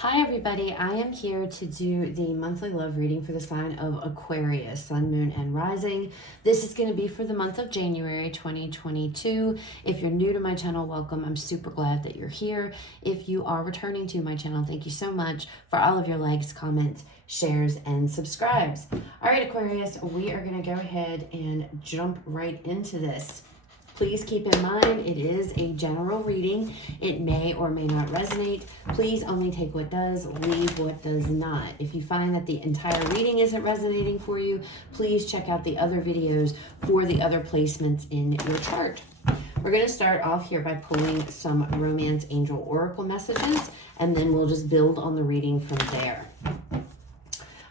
Hi everybody, I am here to do the monthly love reading for the sign of Aquarius, Sun, Moon, and Rising. This is going to be for the month of January 2022. If you're new to my channel, welcome. I'm super glad that you're here. If you are returning to my channel, thank you so much for all of your likes, comments, shares, and subscribes. All right, Aquarius, we are going to go ahead and jump right into this. Please keep in mind, it is a general reading. It may or may not resonate. Please only take what does, leave what does not. If you find that the entire reading isn't resonating for you, please check out the other videos for the other placements in your chart. We're going to start off here by pulling some Romance Angel Oracle messages, and then we'll just build on the reading from there.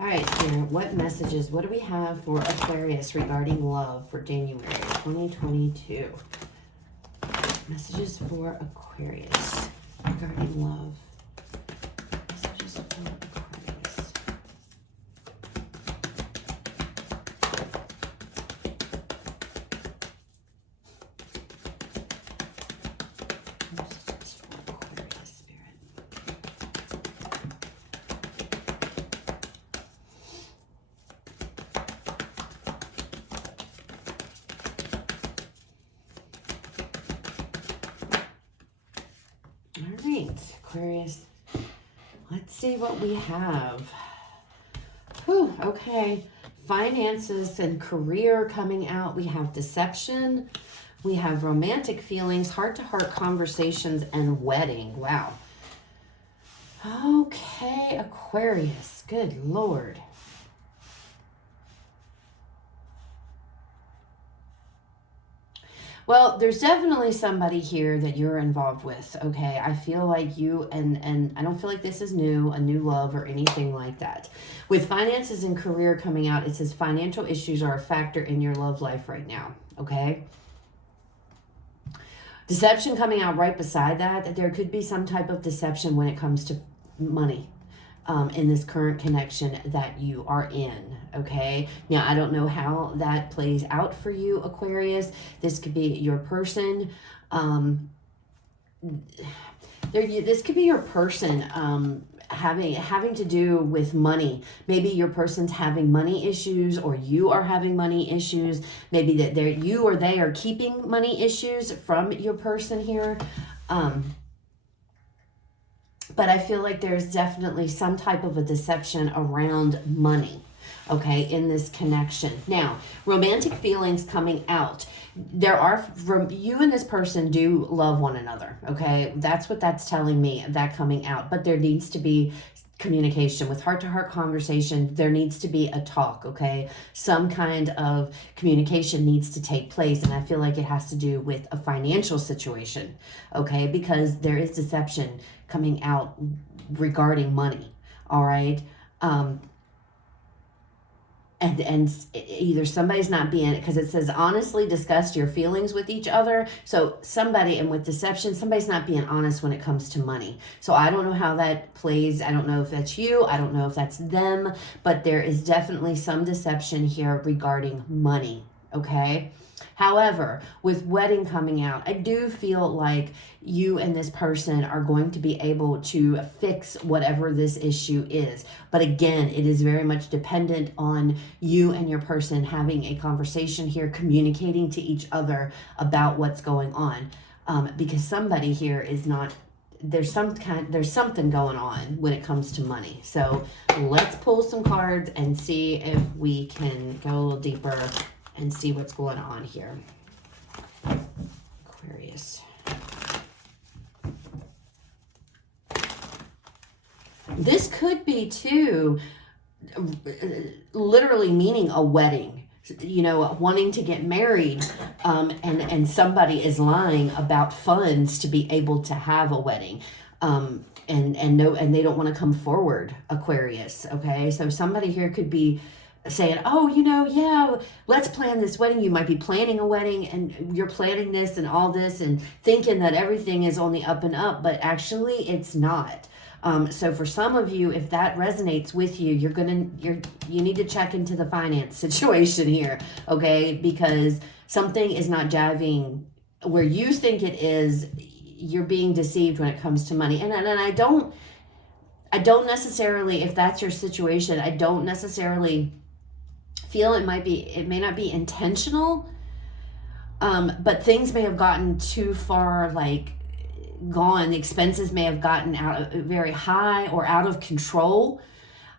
All right, Spirit, what messages, what do we have for Aquarius regarding love for January 2022? Messages for Aquarius regarding love. Messages for Aquarius. Messages for Aquarius, Spirit. All right, Aquarius, let's see what we have. Whew, okay, finances and career coming out. We have deception. We have romantic feelings, heart-to-heart conversations, and wedding. Wow. Okay, Aquarius, good Lord. Well, there's definitely somebody here that you're involved with, okay? I feel like you, and I don't feel like this is new, a new love or anything like that. With finances and career coming out, it says financial issues are a factor in your love life right now, okay? Deception coming out right beside that there could be some type of deception when it comes to money. In this current connection that you are in, okay? Now, I don't know how that plays out for you, Aquarius. This could be your person. This could be your person having to do with money. Maybe your person's having money issues, or you are having money issues. Maybe that you or they are keeping money issues from your person here. But I feel like there's definitely some type of a deception around money, okay, in this connection. Now, romantic feelings coming out. You and this person do love one another, okay? That's what that's telling me, that coming out. But there needs to be communication. With heart-to-heart conversation, there needs to be a talk, okay? Some kind of communication needs to take place, and I feel like it has to do with a financial situation, okay? Because there is deception coming out regarding money, all right? And either somebody's not being, because it says honestly discuss your feelings with each other. So somebody, and with deception, somebody's not being honest when it comes to money. So I don't know how that plays. I don't know if that's you. I don't know if that's them. But there is definitely some deception here regarding money, okay? However, with wedding coming out, I do feel like you and this person are going to be able to fix whatever this issue is. But again, it is very much dependent on you and your person having a conversation here, communicating to each other about what's going on. Because somebody here is not, there's something going on when it comes to money. So let's pull some cards and see if we can go a little deeper and see what's going on here. Aquarius. This could be too, literally meaning a wedding, you know, wanting to get married, and somebody is lying about funds to be able to have a wedding. And they don't want to come forward, Aquarius, okay? So somebody here could be saying, oh, you know, yeah, let's plan this wedding. You might be planning a wedding, and you're planning this and all this and thinking that everything is on the up and up, but actually it's not. So for some of you, if that resonates with you, you need to check into the finance situation here, okay? Because something is not jiving where you think it is. You're being deceived when it comes to money. And I don't necessarily, if that's your situation, I don't necessarily feel it may not be intentional, but things may have gotten too far, like gone. The expenses may have gotten very high or out of control.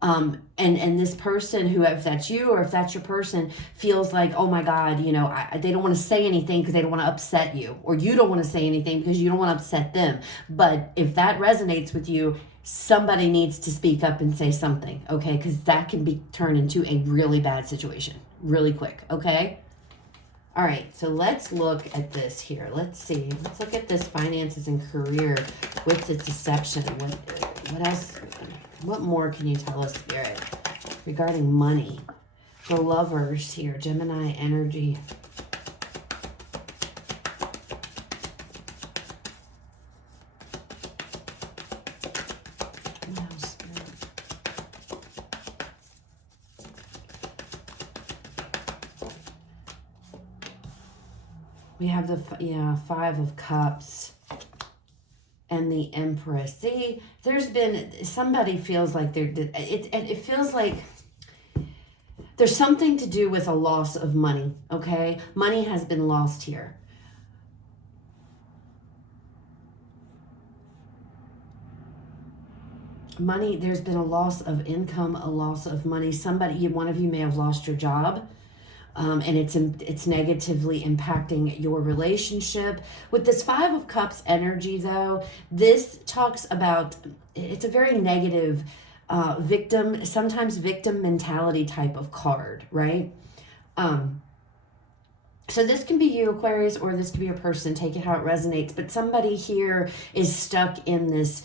And this person, who, if that's you or if that's your person, feels like, oh my God, you know, they don't want to say anything because they don't want to upset you, or you don't want to say anything because you don't want to upset them. But if that resonates with you, somebody needs to speak up and say something, okay? Because that can be turned into a really bad situation really quick, okay? All right, so let's look at this here. Let's see. Let's look at this finances and career with the deception. What else? What more can you tell us, Spirit, regarding money? The Lovers here, Gemini energy. We have the, Five of Cups and the Empress. See, there's been, somebody feels like it feels like there's something to do with a loss of money, okay? Money has been lost here. Money, there's been a loss of income, a loss of money. One of you may have lost your job. And it's negatively impacting your relationship. With this Five of Cups energy, though, this talks about, it's a very negative sometimes victim mentality type of card, right? So this can be you, Aquarius, or this could be a person. Take it how it resonates. But somebody here is stuck in this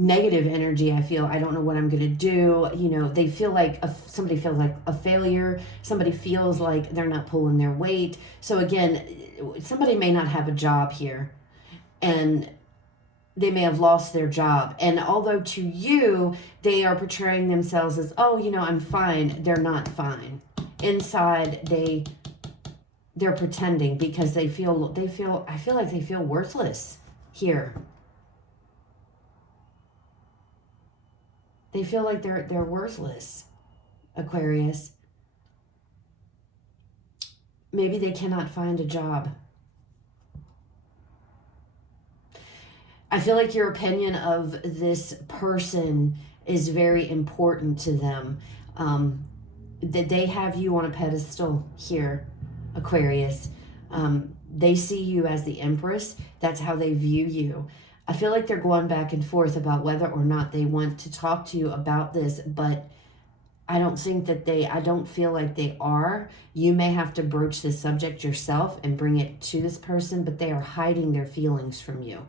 negative energy. I feel, I don't know what I'm going to do. You know, they feel like somebody feels like a failure. Somebody feels like they're not pulling their weight. So again, somebody may not have a job here, and they may have lost their job. And although to you, they are portraying themselves as, oh, you know, I'm fine. They're not fine. Inside, they're pretending because I feel like they feel worthless here. They feel like they're worthless, Aquarius. Maybe they cannot find a job. I feel like your opinion of this person is very important to them. That they have you on a pedestal here, Aquarius. They see you as the Empress. That's how they view you. I feel like they're going back and forth about whether or not they want to talk to you about this, but I don't feel like they are. You may have to broach this subject yourself and bring it to this person, but they are hiding their feelings from you.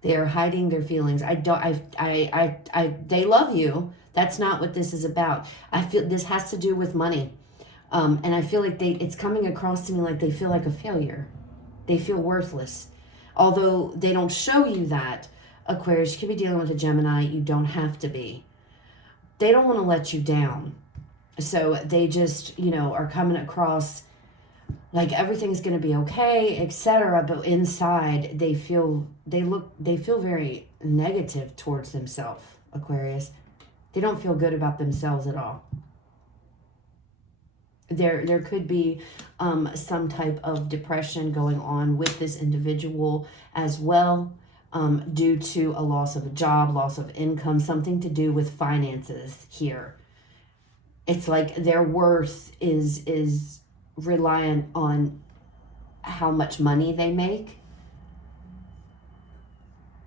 They are hiding their feelings. They love you. That's not what this is about. I feel this has to do with money. And I feel like it's coming across to me like they feel like a failure. They feel worthless. Although they don't show you that, Aquarius, you could be dealing with a Gemini. You don't have to be. They don't want to let you down. So they just, are coming across like everything's going to be okay, etc. But inside, they feel very negative towards themselves, Aquarius. They don't feel good about themselves at all. There could be some type of depression going on with this individual as well, due to a loss of a job, loss of income, something to do with finances here. It's like their worth is reliant on how much money they make.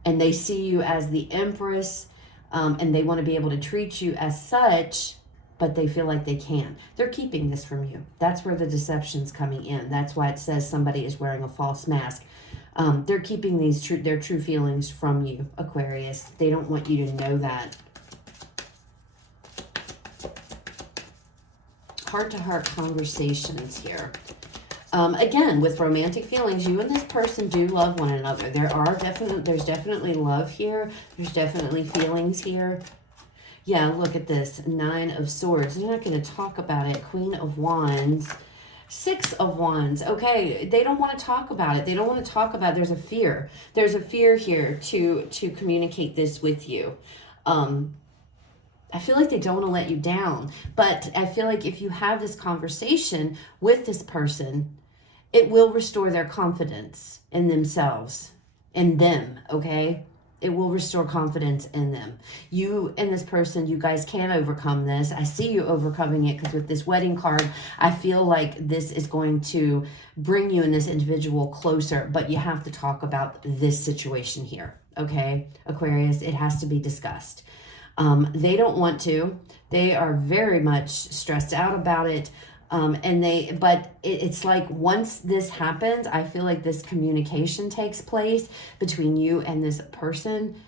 And they see you as the Empress, and they want to be able to treat you as such, but they feel like they can't. They're keeping this from you. That's where the deception's coming in. That's why it says somebody is wearing a false mask. They're keeping their true feelings from you, Aquarius. They don't want you to know that. Heart-to-heart conversations here. Again, with romantic feelings, you and this person do love one another. There's definitely love here. There's definitely feelings here. Yeah, look at this. 9 of Swords. They're not going to talk about it. Queen of Wands. Six of Wands. Okay, they don't want to talk about it. They don't want to talk about it. There's a fear. There's a fear here to communicate this with you. I feel like they don't want to let you down. But I feel like if you have this conversation with this person, it will restore their confidence in themselves, in them, okay? It will restore confidence in them. You and this person, you guys can overcome this. I see you overcoming it because with this wedding card, I feel like this is going to bring you and this individual closer, but you have to talk about this situation here, okay? Aquarius, it has to be discussed. They don't want to. They are very much stressed out about it. But it's like once this happens, I feel like this communication takes place between you and this person.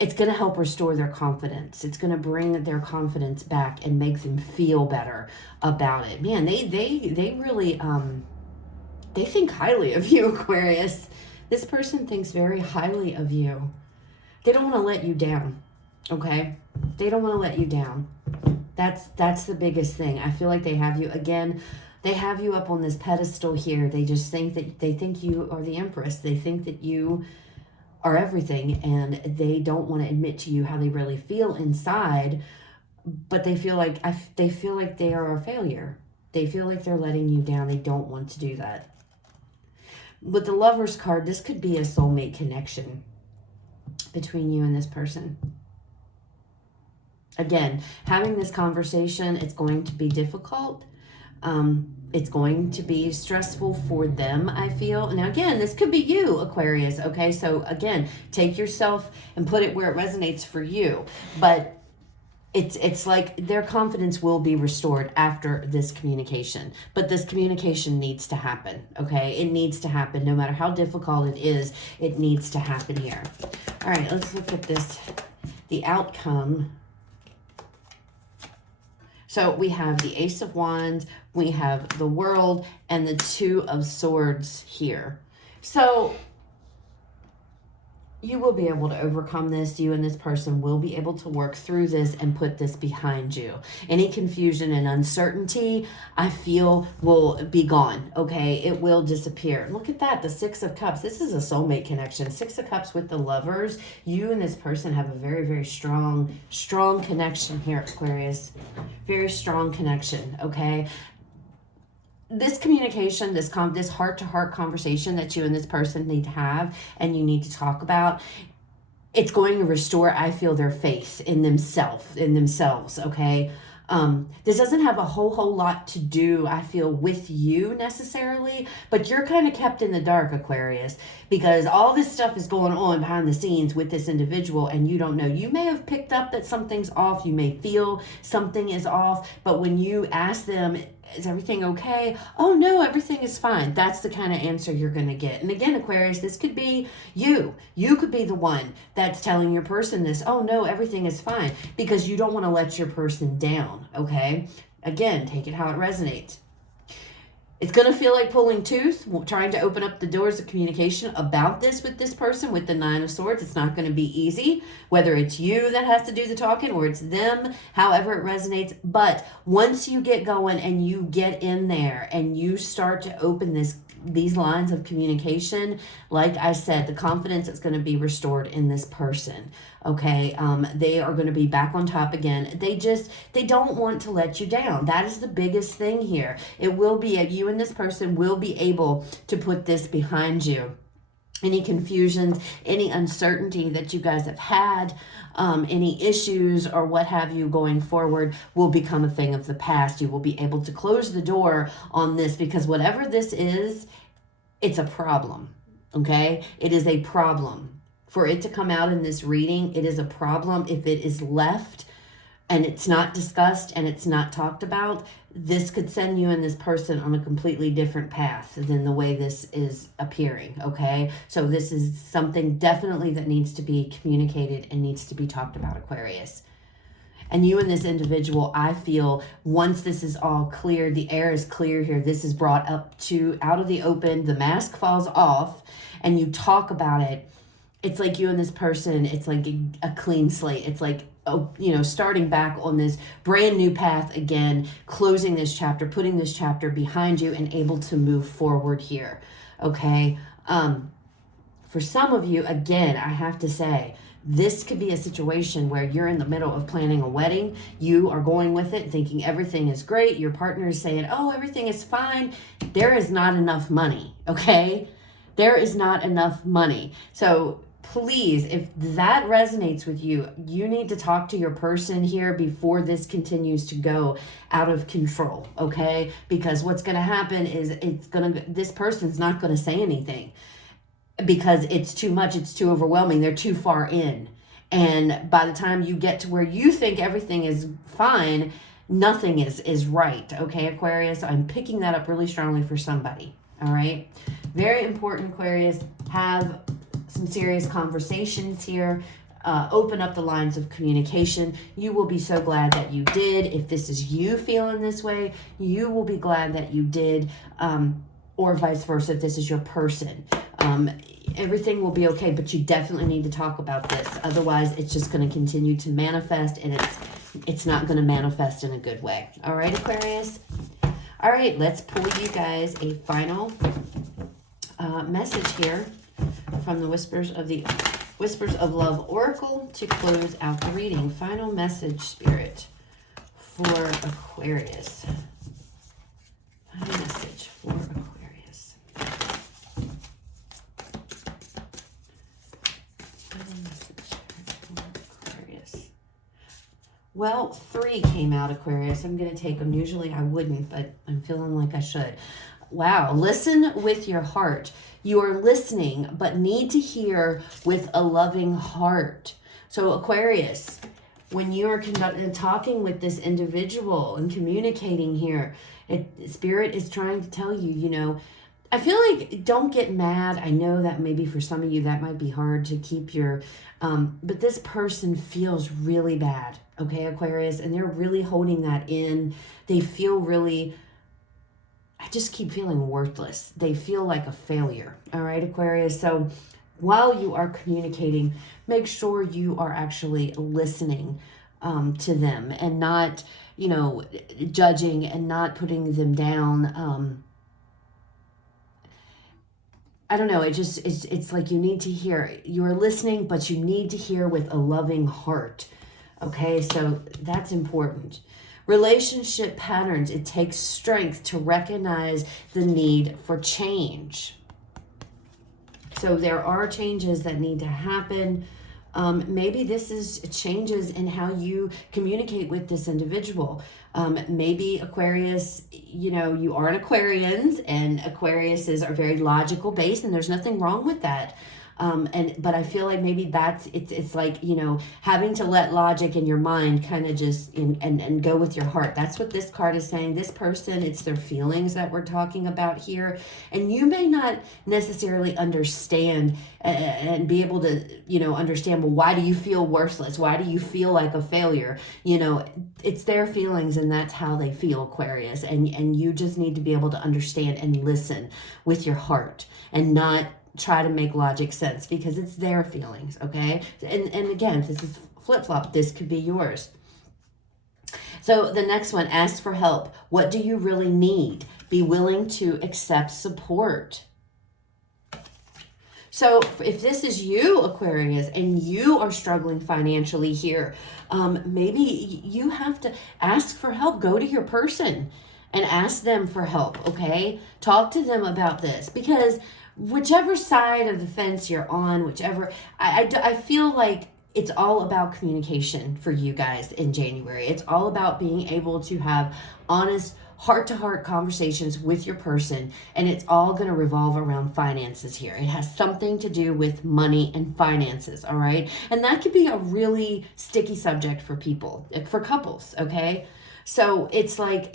It's going to help restore their confidence. It's going to bring their confidence back and make them feel better about it. Man, they really, they think highly of you, Aquarius. This person thinks very highly of you. They don't want to let you down. Okay? They don't want to let you down. That's the biggest thing. I feel like they have you, again, they have you up on this pedestal here. They just think that they think you are the Empress. They think that you are everything, and they don't want to admit to you how they really feel inside, but they feel like they are a failure. They feel like they're letting you down. They don't want to do that. With the Lovers card, this could be a soulmate connection between you and this person. Again, having this conversation, it's going to be difficult. It's going to be stressful for them, I feel. Now, again, this could be you, Aquarius, okay? So, again, take yourself and put it where it resonates for you. But it's like their confidence will be restored after this communication. But this communication needs to happen, okay? It needs to happen. No matter how difficult it is, it needs to happen here. All right, let's look at this. The outcome. So we have the Ace of Wands, we have the World, and the Two of Swords here. So you will be able to overcome this. You and this person will be able to work through this and put this behind you. Any confusion and uncertainty, I feel, will be gone, okay? It will disappear. Look at that, the Six of Cups. This is a soulmate connection. Six of Cups with the Lovers. You and this person have a very, very strong connection here, Aquarius. Very strong connection, okay? This communication, this heart-to-heart conversation that you and this person need to have and you need to talk about, it's going to restore, I feel, their faith in themselves, okay? This doesn't have a whole lot to do, I feel, with you necessarily, but you're kind of kept in the dark, Aquarius, because all this stuff is going on behind the scenes with this individual and you don't know. You may have picked up that something's off. You may feel something is off, but when you ask them, is everything okay? Oh no, everything is fine. That's the kind of answer you're going to get. And again, Aquarius, this could be you. You could be the one that's telling your person this. Oh no, everything is fine, because you don't want to let your person down, okay? Again, take it how it resonates. It's going to feel like pulling tooth, trying to open up the doors of communication about this with this person with the Nine of Swords. It's not going to be easy, whether it's you that has to do the talking or it's them, however it resonates. But once you get going and you get in there and you start to open these lines of communication, like I said, the confidence is going to be restored in this person, okay? They are going to be back on top again. They don't want to let you down. That is the biggest thing here. It will be, you and this person will be able to put this behind you. Any confusions, any uncertainty that you guys have had, any issues or what have you going forward will become a thing of the past. You will be able to close the door on this, because whatever this is, it's a problem, okay? It is a problem. For it to come out in this reading, it is a problem. If it is left and it's not discussed and it's not talked about, this could send you and this person on a completely different path than the way this is appearing, okay? So this is something definitely that needs to be communicated and needs to be talked about, Aquarius. And you and this individual, I feel, once this is all clear, the air is clear here, this is brought up to out of the open, the mask falls off, and you talk about it, it's like you and this person, it's like a clean slate. It's like, starting back on this brand new path again, closing this chapter, putting this chapter behind you, and able to move forward here. Okay. For some of you, again, I have to say, this could be a situation where you're in the middle of planning a wedding. You are going with it, thinking everything is great. Your partner is saying, oh, everything is fine. There is not enough money, okay? There is not enough money. So please, if that resonates with you, you need to talk to your person here before this continues to go out of control, okay? Because what's going to happen is this person's not going to say anything, because it's too much, it's too overwhelming, they're too far in. And by the time you get to where you think everything is fine, nothing is right, okay, Aquarius? I'm picking that up really strongly for somebody, all right? Very important, Aquarius. Have some serious conversations here. Open up the lines of communication. You will be so glad that you did. If this is you feeling this way, you will be glad that you did, or vice versa if this is your person. Everything will be okay, but you definitely need to talk about this. Otherwise, it's just going to continue to manifest, and it's not going to manifest in a good way. All right, Aquarius? All right, let's pull you guys a final message here from the Whispers of Love Oracle to close out the reading. Final message, Spirit, for Aquarius. Final message for Aquarius. Well, 3 came out, Aquarius. I'm going to take them. Usually I wouldn't, but I'm feeling like I should. Wow. Listen with your heart. You are listening, but need to hear with a loving heart. So, Aquarius, when you are talking with this individual and communicating here, Spirit is trying to tell you, I feel like don't get mad. I know that maybe for some of you that might be hard to keep your, but this person feels really bad, okay, Aquarius, and they're really holding that in. They feel really, I just keep feeling worthless. They feel like a failure, all right, Aquarius? So while you are communicating, make sure you are actually listening to them and not, judging and not putting them down. I don't know. It's like you need to hear. You're listening, but you need to hear with a loving heart. Okay, so that's important. Relationship patterns. It takes strength to recognize the need for change. So there are changes that need to happen. Maybe this is changes in how you communicate with this individual. Maybe Aquarius, you are an Aquarians, and Aquariuses are very logical based, and there's nothing wrong with that. But I feel like maybe it's like, having to let logic in your mind kind of just and go with your heart. That's what this card is saying. This person, it's their feelings that we're talking about here. And you may not necessarily understand and be able to, understand, well, why do you feel worthless? Why do you feel like a failure? It's their feelings, and that's how they feel, Aquarius. And you just need to be able to understand and listen with your heart and not try to make logic sense, because it's their feelings, okay? And again, if this is flip-flop, this could be yours. So the next one, ask for help. What do you really need? Be willing to accept support. So if this is you, Aquarius, and you are struggling financially here, maybe you have to ask for help. Go to your person and ask them for help, okay? Talk to them about this, because whichever side of the fence you're on, I feel like it's all about communication for you guys in January. It's all about being able to have honest, heart-to-heart conversations with your person, and it's all going to revolve around finances here. It has something to do with money and finances, all right? And that could be a really sticky subject for people, for couples, okay? So it's like,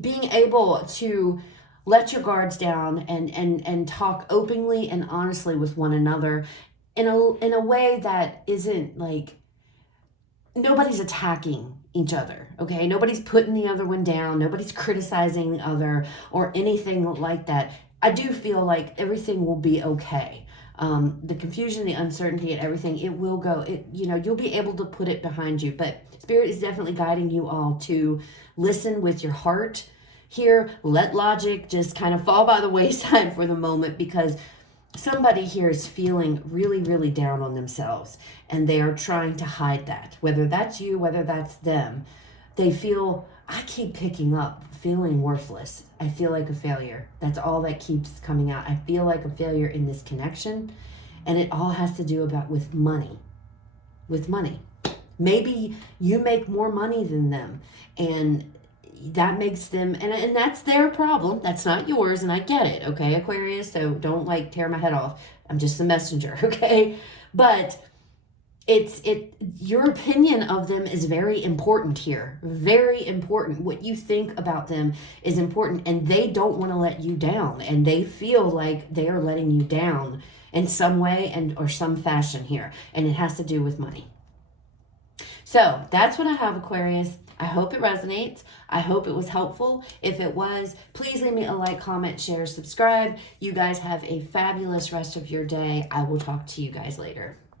being able to let your guards down and talk openly and honestly with one another in a way that isn't like nobody's attacking each other, okay? Nobody's putting the other one down. Nobody's criticizing the other or anything like that. I do feel like everything will be okay. the confusion, the uncertainty, and everything, it will go. You'll be able to put it behind you. But Spirit is definitely guiding you all to listen with your heart here. Let logic just kind of fall by the wayside for the moment, because somebody here is feeling really, really down on themselves, and they are trying to hide that. Whether that's you, whether that's them, they feel, I keep picking up feeling worthless. I feel like a failure. That's all that keeps coming out. I feel like a failure in this connection, and it all has to do with money. With money. Maybe you make more money than them, and that makes them, and that's their problem. That's not yours, and I get it, okay, Aquarius? So don't tear my head off. I'm just the messenger, okay? But your opinion of them is very important here. Very important. What you think about them is important, and they don't want to let you down, and they feel like they are letting you down in some way or some fashion here, and it has to do with money. So that's what I have, Aquarius. I hope it resonates. I hope it was helpful. If it was, please leave me a like, comment, share, subscribe. You guys have a fabulous rest of your day. I will talk to you guys later.